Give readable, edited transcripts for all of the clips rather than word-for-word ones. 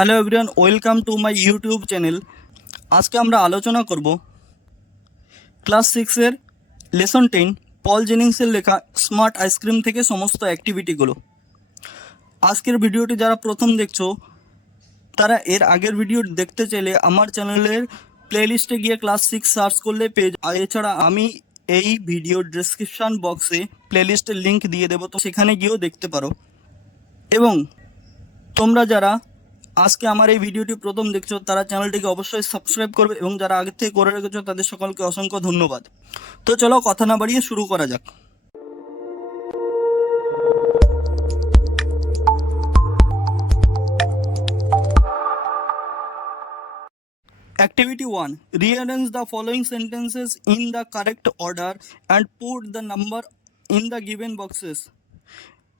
Hello everyone, welcome to my YouTube channel. আজকে আমরা আলোচনা করব ক্লাস 6-এর লেসন 10 পল জেনিংসের লেখা স্মার্ট আইসক্রিম থেকে সমস্ত অ্যাক্টিভিটিগুলো। আজকের ভিডিওটি যারা প্রথম দেখছো তারা এর আগের ভিডিও দেখতে চাইলে আমার চ্যানেলের প্লেলিস্টে গিয়ে ক্লাস 6 সার্চ করলে পেজ। আর এছাড়া আমি এই ভিডিওর ডেসক্রিপশান বক্সে প্লেলিস্টের লিঙ্ক দিয়ে দেবো, তো সেখানে গিয়েও দেখতে পারো। এবং তোমরা যারা আজকে আমার এই ভিডিওটি প্রথম দেখছো তারা চ্যানেলটিকে অবশ্যই সাবস্ক্রাইব করবে, এবং যারা আগে থেকে করে রেখেছো তাদের সকলকে অসংখ্য ধন্যবাদ। তো চলো কথা না বাড়িয়ে শুরু করা যাক। Activity 1. Rearrange the following sentences in the correct order and put the number in the given boxes.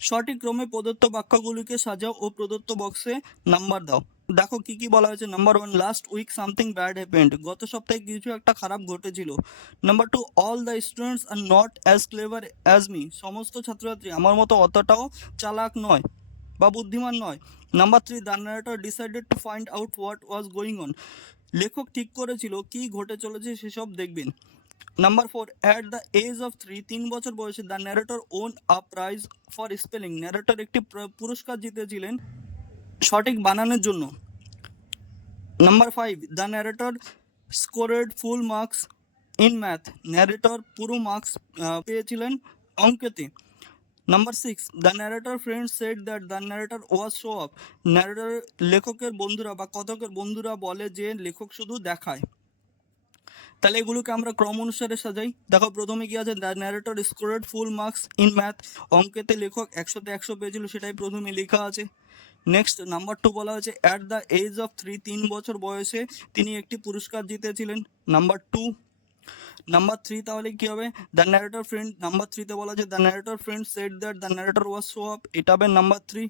সঠিক ক্রমে প্রদত্ত বাক্যগুলিকে সাজাও ও প্রদত্ত বক্সে নাম্বার দাও। দেখো কি কি বলা হয়েছে। Number 1, last week something bad happened, গত সপ্তাহে কিছু একটা খারাপ ঘটেছিল। Number 2, all the students are not as clever as me, সমস্ত ছাত্রছাত্রী আমার মতো অতটাও চালাক নয় বা বুদ্ধিমান নয়। Number 3, the narrator decided to find out what was going on, লেখক ঠিক করেছিল কি ঘটে চলেছে সেসব দেখবেন। Number 4, at the age of 3 বছর বয়সে the narrator won a prize for spelling, narrator একটি পুরস্কার জিতেছিলেন সঠিক বানানের জন্য। Number 5, the narrator scored full marks in math, narrator পুরো মার্কস পেয়েছিলেন অঙ্কেতে। Number 6, the narrator friends said that the narrator was show of, narrator লেখকের বন্ধুরা বা কথকের বন্ধুরা বলে যে লেখক শুধু দেখায়। তাহলে এগুলোকে আমরা ক্রম অনুসারে সাজাই। দেখো প্রথমে কি আছে, the narrator scored full marks in math, অঙ্কেতে লেখক 100-তে 100 পেয়েছিল, সেটাই প্রথমে লেখা আছে। নেক্সট নাম্বার 2 বলা হয়েছে অ্যাট দ্য এজ অফ 3 বছর বয়সে তিনি একটি পুরস্কার জিতেছিলেন। নাম্বার 2। নাম্বার 3 তাহলে কি হবে, দ্য ন্যারেটর ফ্রেন্ড, নাম্বার 3-তে বলা আছে the narrator friend said that the narrator was show off, এটা হবে নাম্বার 3।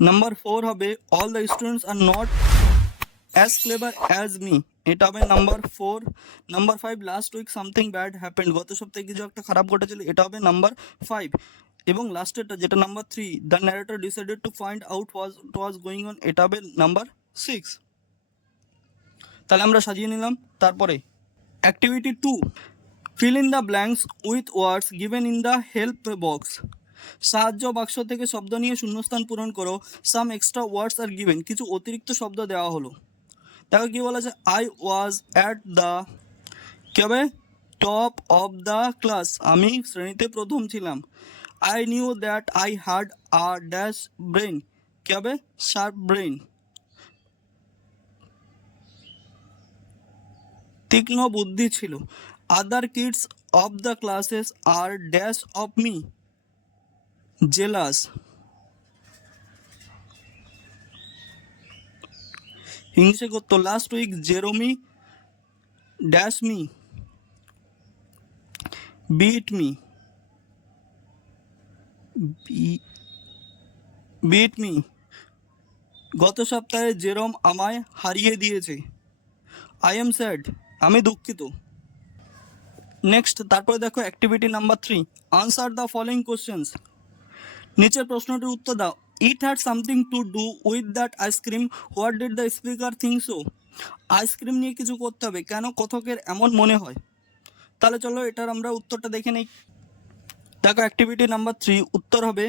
নাম্বার 4 হবে all the students are not as clever as me, এটা হবে number 4। Number 5, last week something bad happened, গত সপ্তাহে কিছু একটা খারাপ ঘটেছিল, এটা হবে নাম্বার 5। এবং লাস্টেরটা যেটা number 3, the narrator decided to find out was going on, এটা হবে নাম্বার 6। তাহলে আমরা সাজিয়ে নিলাম। তারপরে activity 2, fill in the blanks with words given in the help box, সাহায্য বাক্স থেকে শব্দ নিয়ে শূন্যস্থান পূরণ করো। Some extra words are given, কিছু অতিরিক্ত শব্দ দেওয়া হলো। দেখো কি বলা আছে, আই ওয়াজ অ্যাট দ্য, কি হবে, টপ অফ দ্য ক্লাস, আমি শ্রেণীতে প্রথম ছিলাম। I knew that I had a dash brain, কি হবে, শার্প ব্রেন, তীক্ষ্ণ বুদ্ধি ছিল। Other kids of the classes are dash of me, jealous. হিংসে করতো। Last week Jerome dash me, beat me, beat me, গত সপ্তাহে জেরম আমায় হারিয়ে দিয়েছে। আই এম স্যাড, আমি দুঃখিত। নেক্সট তারপরে দেখো activity number 3, answer the following questions, নিচের প্রশ্নটির উত্তর দাও। It had something to do with that ice cream, what did the speaker think so, ice cream নিয়ে কিছু করতে হবে, কেন কথকের এমন মনে হয়। তাহলে চলো এটার আমরা উত্তরটা দেখে নেই। দেখো অ্যাক্টিভিটি নাম্বার 3, উত্তর হবে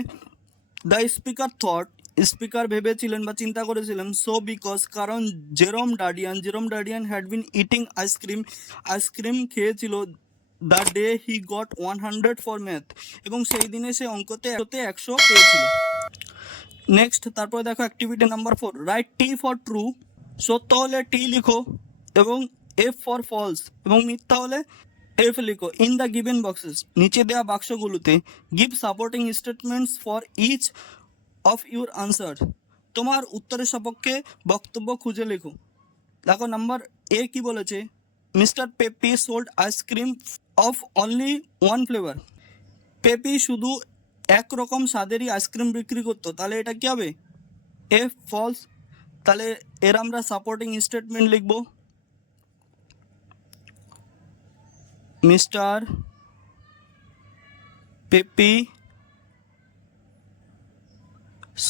দ্য স্পিকার থট, স্পিকার ভেবেছিলেন বা চিন্তা করেছিলেন, সো বিকজ, কারণ Jerome Dardian had been eating ice cream, ice cream খেয়েছিল, the day he got 100 for math, এবং সেই দিনে সে অঙ্কতে 100 পেয়েছিল। নেক্সট তারপরে দেখো activity number 4, write T for true, সত্য হলে টি লিখো এবং এফ ফর ফলস, এবং মিথ্যা হলে এফ লিখো। ইন দ্য গিভেন বক্সেস, নিচে দেওয়া বাক্সগুলোতে give supporting statements for each of your answer, তোমার উত্তরের সপক্ষে বক্তব্য খুঁজে লেখো। দেখো নাম্বার এ কি বলেছে, mister Peppy sold ice cream of only one flavour, peppy শুধু একরকম স্বাদেরই আইসক্রিম বিক্রি করতো, তাহলে এটা কি হবে, এফ ফলস। তাহলে এর আমরা সাপোর্টিং স্টেটমেন্ট লিখব, mister Peppy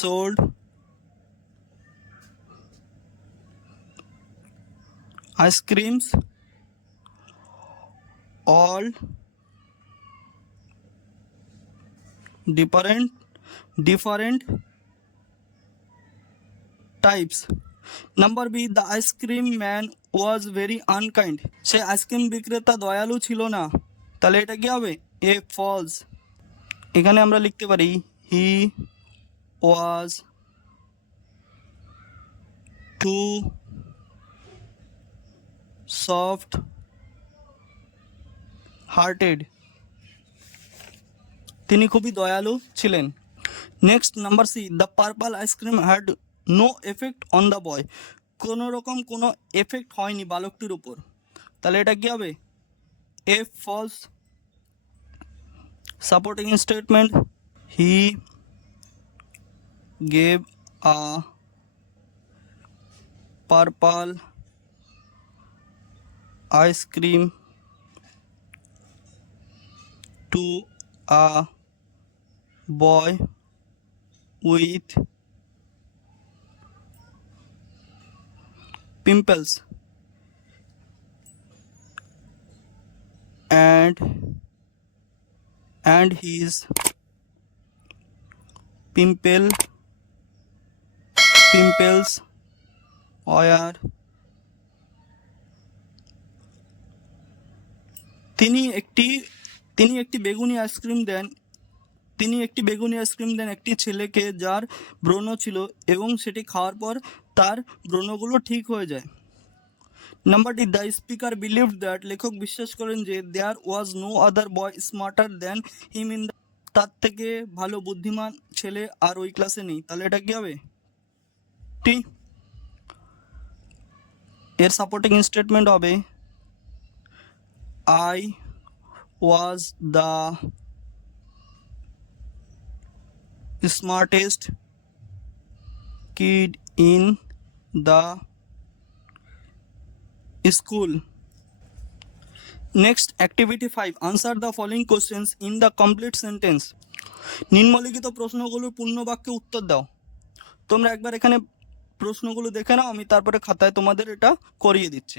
sold ice creams all different types. Number B, the ice cream man was very unkind. সে আইসক্রিম বিক্রেতা দয়ালু ছিল না। তাহলে এটা কি হবে? A false. এখানে আমরা লিখতে পারি he was too soft hearted. তিনি খুবই দয়ালু ছিলেন। Next number C, the purple ice cream had no effect on the boy. কোনো রকম কোনো এফেক্ট হয়নি বালকটির উপর। তাহলে এটা কি হবে? A false. Supporting statement, he gave a purple ice cream to a boy with pimples and his pimples were তিনি একটি বেগুনি আইসক্রিম দেন একটি ছেলেকে যার ব্রণ ছিল এবং সেটি খাওয়ার পর তার ব্রণগুলো ঠিক হয়ে যায়। Number D, the speaker believed that, লেখক বিশ্বাস করেন যে there was no other boy smarter than him in the, তার থেকে ভালো বুদ্ধিমান ছেলে আর ওই ক্লাসে নেই। তাহলে এটা কি হবে? টি। এর সাপোর্টিং স্টেটমেন্ট হবে I was the smartest kid in the school. Next, activity 5, answer the following questions in the complete sentence. নিম্নলিখিত প্রশ্নগুলোর পূর্ণ বাক্যে উত্তর দাও। তোমরা একবার এখানে প্রশ্নগুলো দেখে নাও, আমি তারপরে খাতায় তোমাদের এটা করিয়ে দিচ্ছি।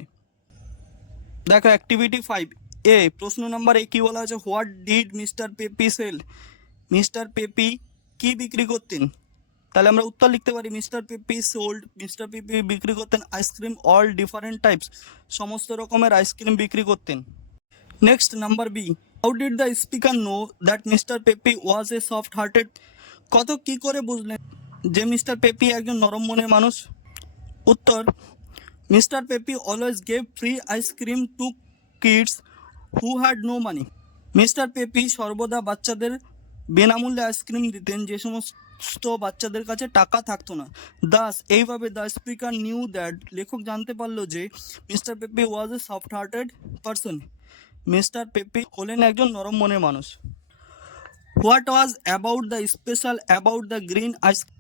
দেখো অ্যাক্টিভিটি 5 এ, প্রশ্ন নাম্বার এ কি বলা আছে? What did mister Peppy sell? Mister Peppy কি বিক্রি করতেন? তাহলে আমরা উত্তর লিখতে পারি mister Peppy sold, mister Peppy বিক্রি করতেন আইসক্রিম অল ডিফারেন্ট টাইপস, সমস্ত রকমের আইসক্রিম বিক্রি করতেন। Next number B, how did the speaker know that mister Peppy was a soft hearted? কত কি করে বুঝলেন যে মিস্টার পেপি একজন নরম মনের মানুষ? উত্তর, mister Peppy always gave free ice cream to kids who had no money. Mister Peppy সর্বদা বাচ্চাদের বিনামূল্যে আইসক্রিম দিতেন যে সমস্ত বাচ্চাদের কাছে টাকা থাকতো না। দাস, এইভাবে দ্য স্পিকার নিউ দ্যাট, লেখক জানতে পারলো যে mister Peppy was a soft hearted person, mister Peppy হলেন একজন নরম মনের মানুষ। What was about the special about the green ice cream?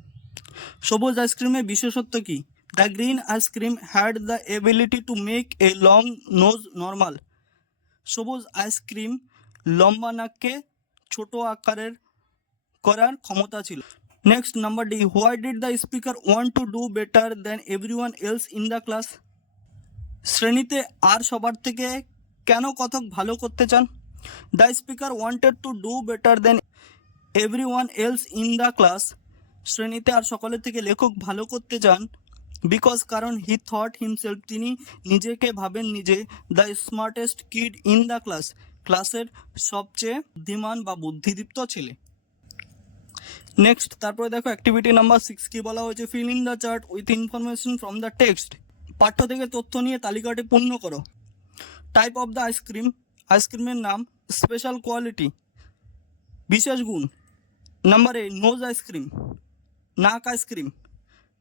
সবুজ আইসক্রিমের বিশেষত্ব কি? The green ice cream had the ability to make a long nose normal. সবুজ আইসক্রিম লম্বা নাককে ছোট আকারের করার ক্ষমতা ছিল। Next number D, why did the speaker want to do better than everyone else in the class? শ্রেণীতে আর সবার থেকে কেন কথক ভালো করতে চান? The speaker wanted to do better than everyone else in the class, শ্রেণীতে আর সকলের থেকে লেখক ভালো করতে চান বিকজ, কারণ হি থট হিমসেলফ, তিনি নিজেকে ভাবেন নিজে the smartest kid in the class, ক্লাসের সবচেয়ে বুদ্ধিমান বা বুদ্ধিদীপ্ত ছেলে। নেক্সট, তারপরে দেখো অ্যাক্টিভিটি নাম্বার 6 কি বলা হয়েছে? Fill in the chart with information from the text. পাঠ্য থেকে তথ্য নিয়ে তালিকাটি পূর্ণ করো। টাইপ অফ দ্য আইসক্রিম, আইসক্রিমের নাম। স্পেশাল কোয়ালিটি, বিশেষ গুণ। নাম্বার এ, নোজ আইসক্রিম, নাক আইসক্রিম।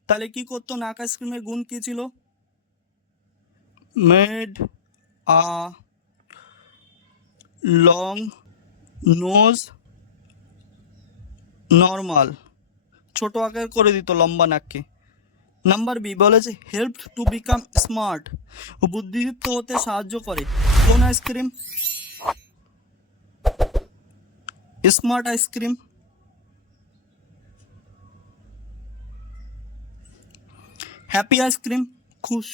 তাহলে কি করতো? নাক আইসক্রিমের গুণ কি ছিল? Made a long nose normal, ছোট আকার করে দিত লম্বা নাককে। নাম্বার বি বলেছে হেল্প টু বিকাম স্মার্ট, বুদ্ধিদীপ্ত হতে সাহায্য করে। কোন ice cream? Smart ice cream. Happy ice cream,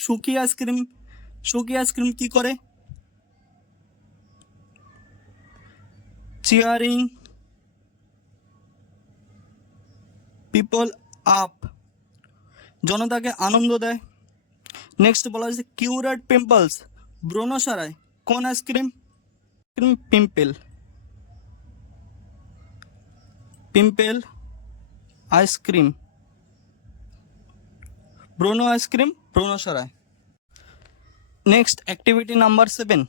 সুখী আইসক্রিম, সুকি আইসক্রিম কি করে? চিয়ারিং পিপল আপ, জনতাকে আনন্দ দেয়। নেক্সট বলা হয়েছে কিউরেট পিম্পলস, ব্রণ সারায় কোন আইসক্রিম? পিম্পেল, পিম্পেল আইসক্রিম, ব্রণ আইসক্রিম ব্রণ সারায়। নেক্সট অ্যাক্টিভিটি নাম্বার 7,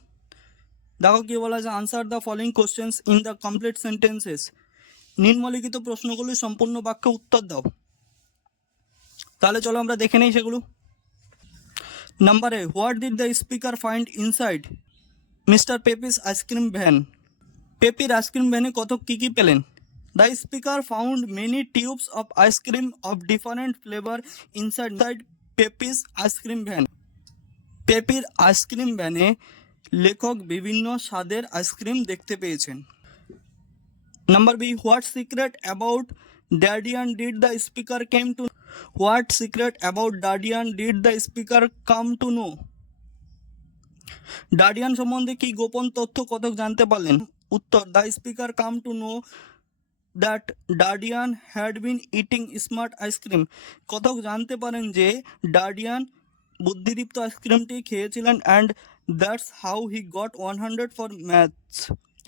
দেখো কি বলা আছে, answer the following questions in the complete sentences, নিম্নলিখিত প্রশ্নগুলি সম্পূর্ণ বাক্যে উত্তর দাও। তাহলে চলো আমরা দেখে নেই সেগুলো। Number A, what did the speaker find inside mister Peppy's ice cream van? পেপির আইসক্রিম ভ্যানে কত কী কী পেলেন? The speaker found many tubes of ice cream of different flavour inside Peppy's ice cream van. পেপির আইসক্রিম ভ্যানে লেখক বিভিন্ন স্বাদের আইসক্রিম দেখতে পেয়েছেন। Number B, what secret about Dardian did the speaker came to? What secret about Dardian did the speaker come to know? Dardian সম্বন্ধে কি গোপন তথ্য কতক জানতে পারলেন? উত্তর, the speaker come to know that Dardian had been eating smart ice cream. কতক জানতে পারেন যে ডার্ডিয়ান বুদ্ধিদীপ্ত আইসক্রিমটি খেয়েছিলেন, and that's how he got 100 for maths,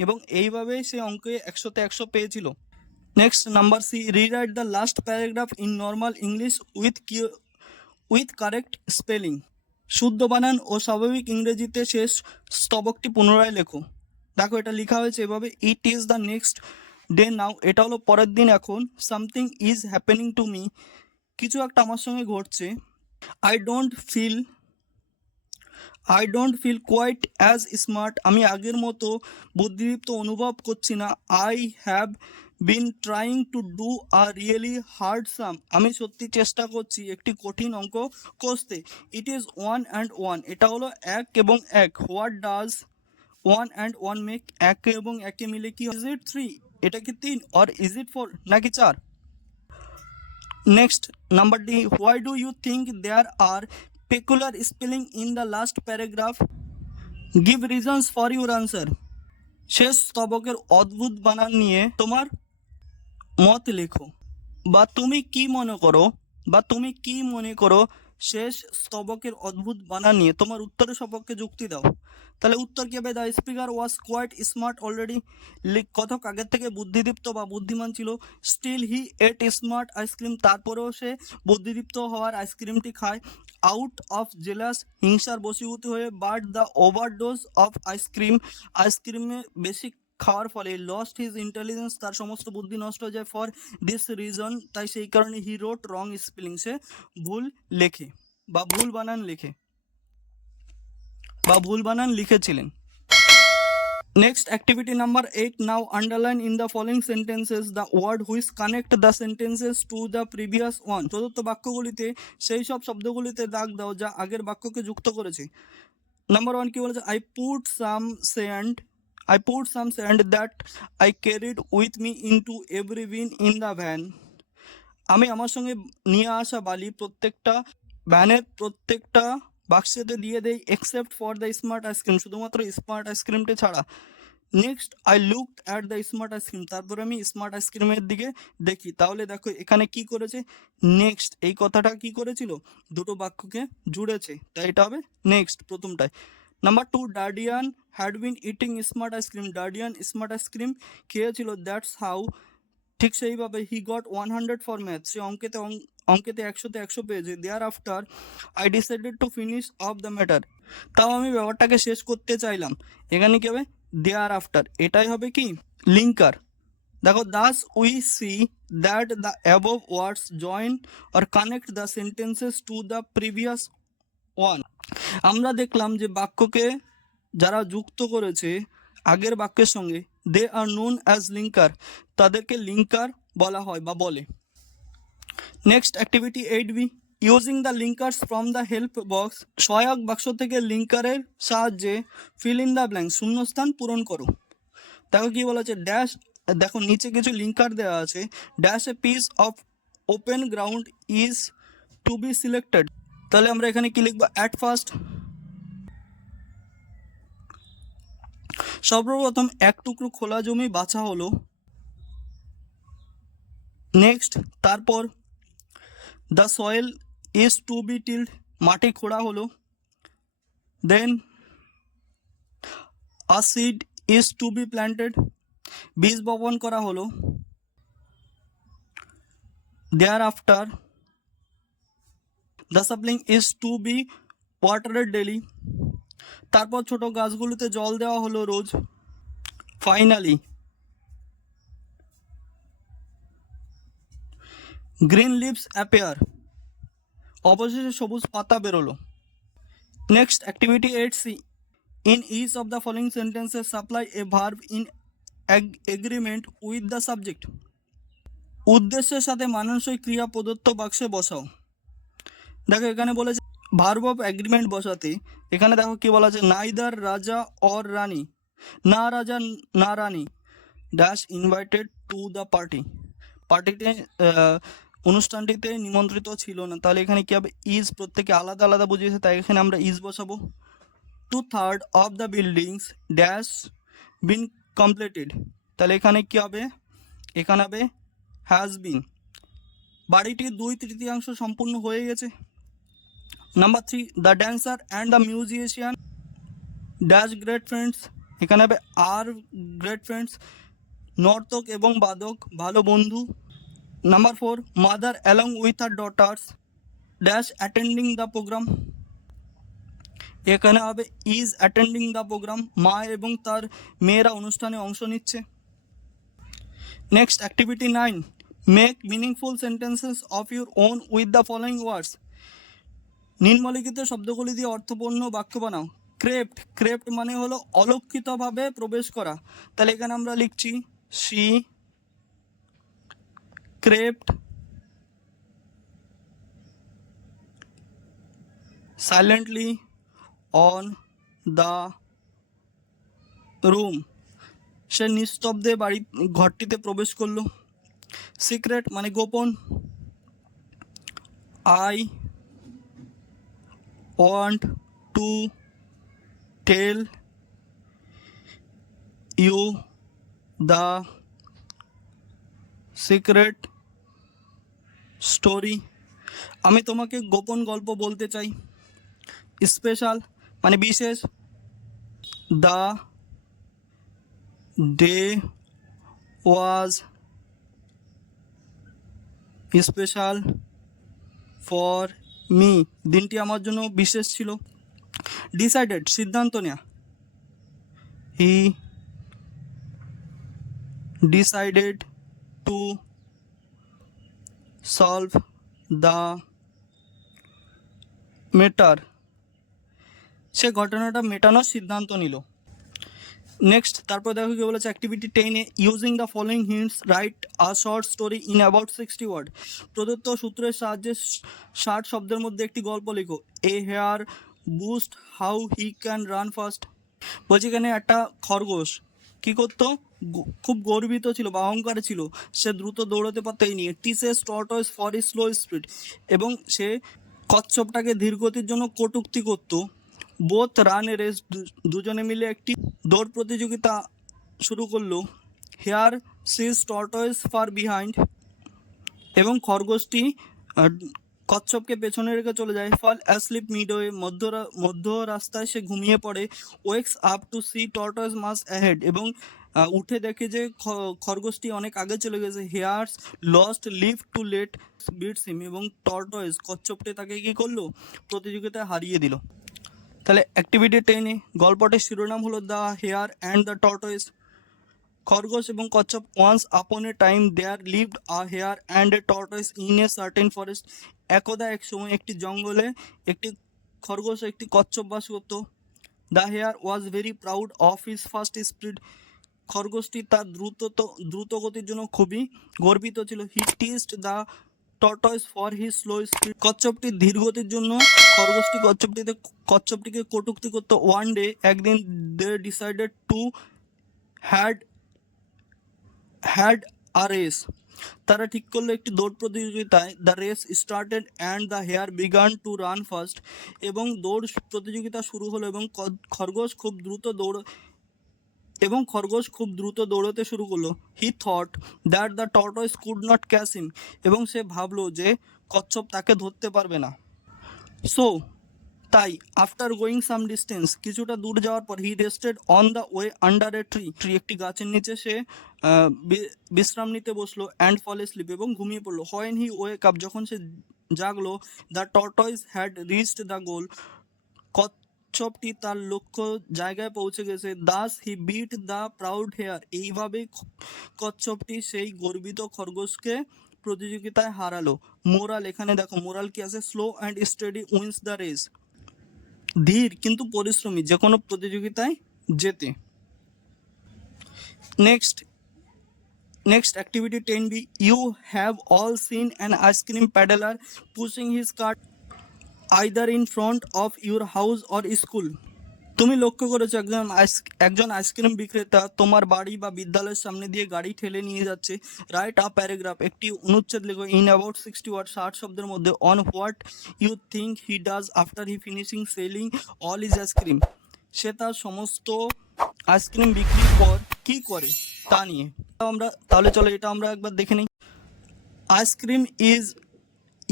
এবং এইভাবেই সে অঙ্কে 100-তে 100 পেয়েছিল। Next number C, rewrite the last paragraph in normal English with correct spelling. শুদ্ধ বানান ও স্বাভাবিক ইংরেজিতে শেষ স্তবকটি পুনরায় লেখো। দেখো এটা লেখা হয়েছে এভাবে, it is the next day now, এটা হলো পরের দিন এখন। Something is happening to me, কিছু একটা আমার সঙ্গে ঘটছে। I don't feel quite as smart, আমি আগের মতো বুদ্ধিদীপ্ত অনুভব করছি না। I have been trying to do a really hard sum, আমি সত্যি চেষ্টা করছি একটি কঠিন অঙ্ক কষতে। ইট ইজ 1 and 1, এটা হলো 1 এবং 1। হোয়াট ডাজ 1 and 1 মেক, 1 এবং 1 মিলে কি? ইজ ইট 3, এটা কি 3, অর ইজ ইট 4, নাকি 4? Next number D, why do you think there are peculiar spelling in the last paragraph? Give reasons for your answer. শেষ স্তবকের অদ্ভুত বানান নিয়ে তোমার মত লেখো, বা তুমি কি মনে করো শেষ স্তবকের অদ্ভুত বানান নিয়ে তোমার উত্তরের সপক্ষে যুক্তি দাও। তাহলে উত্তর কি হবে? The speaker was quite smart already, কথক আগের থেকে বুদ্ধিদীপ্ত বা বুদ্ধিমান ছিল। Still he ate smart ice cream, তারপরেও সে বুদ্ধিদীপ্ত হওয়ার আইসক্রিমটি খায়। আউট অফ জেলাস, হিংসার বশীভূত হয়ে। বাট দ্য ওভারডোজ অফ আইসক্রিমে বেশি খাওয়ার ফলে লস্ট হিজ ইন্টেলিজেন্স, তার সমস্ত বুদ্ধি নষ্ট হয়ে যায়। ফর দিস রিজন, তাই সেই কারণে হি রোট রং স্পেলিং, সে ভুল লেখে বা ভুল বানান লিখেছিলেন। Next activity number 8, now underline in the following sentences the word which connect the sentences to the previous one. প্রদত্ত বাক্যগুলিতে সেই সব শব্দগুলিতে দাগ দাও যা আগের বাক্যকে যুক্ত করেছে। নাম্বার 1 কি বলেছে? I put some sand that I carried with me into every bin in the van. আমি আমার সঙ্গে নিয়ে আসা বালি ভ্যানের প্রত্যেকটা বাক্সেতে দিয়ে দেই, except for the smart ice cream, শুধুমাত্র স্মার্ট আইসক্রিমটি ছাড়া। Next, I looked at the smart ice cream, তারপরে আমি স্মার্ট আইসক্রিমের দিকে দেখি। তাহলে দেখো এখানে কি করেছে? নেক্সট, এই কথাটা কি করেছিল? দুটো বাক্যকে জুড়েছে, তাই এটা হবে নেক্সট প্রথমটায়। Number 2, Dardian had been eating smart ice cream, Dardian smart ice cream খেয়েছিল। দ্যাটস হাউ, ঠিক সেইভাবে হি গট 100 ফর ম্যাথ, সে অঙ্কেতে 100-তে 100 পেয়েছে। Thereafter I decided to finish off the matter, তাও আমি ব্যাপারটাকে শেষ করতে চাইলাম। এখানে কি হবে? দেয়ার আফটার, এটাই হবে কি লিঙ্কার। দেখো, Das we see that the above words join or connect the sentences to the previous one. আমরা দেখলাম যে বাক্যকে যারা যুক্ত করেছে আগের বাক্যের সঙ্গে, দে আর নোন অ্যাজ লিঙ্কার, তাদেরকে লিঙ্কার বলা হয় বা বলে। Next activity 8B, using the linkers from the help box, সহায়ক বাক্স থেকে লিঙ্কারের সাহায্যে ফিল ইন দ্য ব্ল্যাঙ্ক, শূন্যস্থান পূরণ করো। দেখো কি বলা আছে, ড্যাশ, দেখো নিচে কিছু লিঙ্কার দেওয়া আছে। Dash a piece of open ground is to be selected, তাহলে আমরা এখানে কি লিখবো? অ্যাট ফার্স্ট সর্বপ্রথম এক টুকরো খোলা জমি বাছা হলো। নেক্সট, তারপর the soil is to be tilled, মাটি খোঁড়া হলো। Then a seed is to be planted, বীজ বপন করা হলো। Thereafter the sapling is to be watered daily, তারপর ছোট গাছগুলোতে জল দেওয়া হলো রোজ। ফাইনালি গ্রিন লিভস অ্যাপিয়ার, অবশেষে সবুজ পাতা বেরোলো। Next, activity 8C, in each of the following sentences supply a verb in agreement with the subject. উদ্দেশ্যের সাথে মানানসই ক্রিয়া প্রদত্ত বাক্সে বসাও। দেখো এখানে বলেছে ভার্ব অফ এগ্রিমেন্ট বসাতে। এখানে দেখো কি বলা আছে, নাইদার রাজা অর রানী, না রাজা না রানী dash invited to the party, পার্টিতে অনুষ্ঠানটিতে নিমন্ত্রিত ছিল না। তাহলে এখানে কি হবে, ইজ প্রত্যেকে আলাদা আলাদা বুঝিয়েছে, তাই এখানে আমরা ইজ বসাবো। 2/3 of the buildings dash been completed, তাহলে এখানে কি হবে, এখানে হবে হ্যাজ বিন, বাড়িটির 2/3 সম্পূর্ণ হয়ে গেছে। Number 3, the dancer and the musician dash great friends, এখানে হবে আর গ্রেট ফ্রেন্ডস, নর্তক এবং বাদক ভালো বন্ধু। Number 4, mother along with her daughters dash attending the programme, এখানে হবে ইজ অ্যাটেন্ডিং দ্য প্রোগ্রাম, মা এবং তার মেয়েরা অনুষ্ঠানে অংশ নিচ্ছে। Next, activity 9, make meaningful sentences of your own with the following words, নিম্নলিখিত শব্দগুলি দিয়ে অর্থপূর্ণ বাক্য বানাও। ক্রেপ্ট, ক্রেপ্ট মানে হলো অলক্ষিতভাবে প্রবেশ করা, তাহলে এখানে আমরা লিখছি she crept silently on the room, সে নিস্তব্ধে ঘরটিতে প্রবেশ করলো। সিক্রেট মানে গোপন, I want to tell you the secret story, আমি তোমাকে গোপন গল্প বলতে চাই। স্পেশাল মানে বিশেষ, the day was special for me, দিনটি আমার জন্য বিশেষ ছিল। ডিসাইডেড সিদ্ধান্ত নেয়া, he decided to solve the matter, সে ঘটনাটা মেটানোর সিদ্ধান্ত নিল। নেক্সট, তারপর দেখো কি বলেছে অ্যাক্টিভিটি 10-এ, using the following hints write a short story in about 60 word, প্রদত্ত সূত্রের সাহায্যে 60 শব্দের মধ্যে একটি গল্প লেখো। A hare boast how he can run fast, বলছি এখানে একটা খরগোশ কি করতো, খুব গর্বিত ছিল বা অহংকারে ছিল, সে দ্রুত দৌড়াতে পারতো এই নিয়ে। Teases tortoise for his slow speed, এবং সে কচ্ছপটাকে ধীর গতির জন্য কটূক্তি করতো। বোথ রান এ রেস, দুজনে মিলে একটি দৌড় প্রতিযোগিতা শুরু করলো। হেয়ার সিজ টর্টয়েস ফার বিহাইন্ড, এবং খরগোশটি কচ্ছপকে পেছনে রেখে চলে যায়। ফল অ্যাসলিপ মিডওয়ে, মধ্য রাস্তায় সে ঘুমিয়ে পড়ে। Wakes up to see tortoise was ahead, এবং উঠে দেখে যে খরগোশটি অনেক আগে চলে গেছে। Hare's lost leave too late beats him, এবং টর্টয়েস কচ্ছপটি তাকে কি করলো, প্রতিযোগিতায় হারিয়ে দিল। তাহলে অ্যাক্টিভিটি 10-এ গল্পটির শিরোনাম হলো the hare and the tortoise. খরগোশ এবং কচ্ছপ, once upon a time there lived a hare and a tortoise in a certain forest, একদা এক সময় একটি জঙ্গলে একটি খরগোশ একটি কচ্ছপ বাস করত। The hare was very proud of his fast speed, খরগোশটি তার দ্রুত গতির জন্য খুবই গর্বিত ছিল। He teased the tortoise for his slow speed, কচ্ছপটির ধীর গতির জন্য কচ্ছপটিকে কটূক্তি করতো। ওয়ান ডে, একদিন, they decided to had a race, তারা ঠিক করলো একটি দৌড় প্রতিযোগিতায়। The race started and the hare began to run fast, এবং দৌড় প্রতিযোগিতা শুরু হলো এবং খরগোশ খুব দ্রুত এবং খরগোশ খুব দ্রুত দৌড়তে শুরু করলো। He thought that the tortoise could not catch him, এবং সে ভাবলো যে কচ্ছপ তাকে ধরতে পারবে না। সো তাই আফটার গোয়িং সাম ডিস্টেন্স, কিছুটা দূর যাওয়ার পর, he rested on the way under a tree, একটি গাছের নিচে সে বিশ্রাম নিতে বসলো, অ্যান্ড ফল স্লিপ, এবং ঘুমিয়ে পড়লো। হোয়েন হি ওয়েক আপ, যখন সে জাগলো, the tortoise had reached the goal, কচ্ছপটি তার লক্ষ্য জায়গায় পৌঁছে গেছে। Thus he beat the proud hare, এইভাবেই কচ্ছপটি সেই গর্বিত খরগোশকে প্রতিযোগিতায় হারালো। মোরাল, এখানে দেখো মোরাল কি আছে, slow and steady wins the race, ধীর কিন্তু পরিশ্রমী যে কোনো প্রতিযোগিতায় জেতে। Next activity 10B, you have all seen an ice cream peddler pushing his cart either in front of your house or school. তুমি লক্ষ্য করেছো একজন আইসক্রিম বিক্রেতা তোমার বাড়ি বা বিদ্যালয়ের সামনে দিয়ে গাড়ি ঠেলে নিয়ে যাচ্ছে। রাইট আ প্যারাগ্রাফ, একটি অনুচ্ছেদ লেখো ইন অ্যাবাউট 60 ওয়ার্ড, 60 শব্দের মধ্যে, on what you think he does after he finishing selling all his ice cream, সে তার সমস্ত আইসক্রিম বিক্রির পর কি করে তা নিয়ে। তাহলে চলো এটা আমরা একবার দেখে নিই। Ice cream is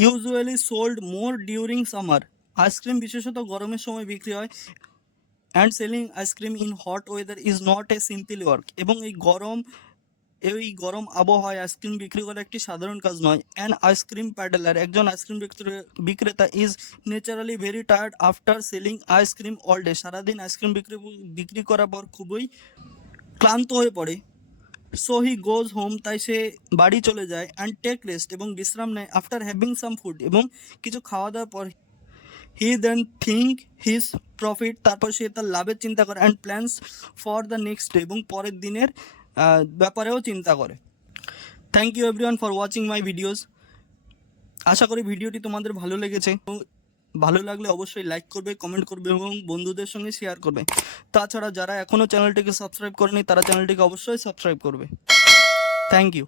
usually sold more during summer, ice cream বিশেষত গরমের সময় বিক্রি হয়। And selling ice cream in hot weather is not a simple work, এবং এই গরম আবহাওয়ায় আইসক্রিম বিক্রি করা একটি সাধারণ কাজ নয়। অ্যান আইসক্রিম প্যাডেলার, একজন আইসক্রিম বিক্রেতা, is naturally very tired after selling ice cream all day, সারাদিন আইসক্রিম বিক্রি করার পর খুবই ক্লান্ত হয়ে পড়ে। সো হি গোজ হোম, তাই সে বাড়ি চলে যায়। অ্যান্ড টেক রেস্ট, এবং বিশ্রাম নেয়। আফটার হ্যাভিং সাম ফুড, এবং কিছু খাওয়া দাওয়ার পর, he then think his profit, তারপর সে তার লাভের চিন্তা করে। And plans for the next day, এবং পরের দিনের ব্যাপারেও চিন্তা করে। Thank you everyone for watching my videos. আশা করি ভিডিওটি তোমাদের ভালো লেগেছে। ভালো লাগলে অবশ্যই লাইক করবে, কমেন্ট করবে, এবং বন্ধুদের সঙ্গে শেয়ার করবে। তাছাড়া যারা এখনও চ্যানেলটিকে সাবস্ক্রাইব করেনি তারা চ্যানেলটিকে অবশ্যই সাবস্ক্রাইব করবে। Thank you.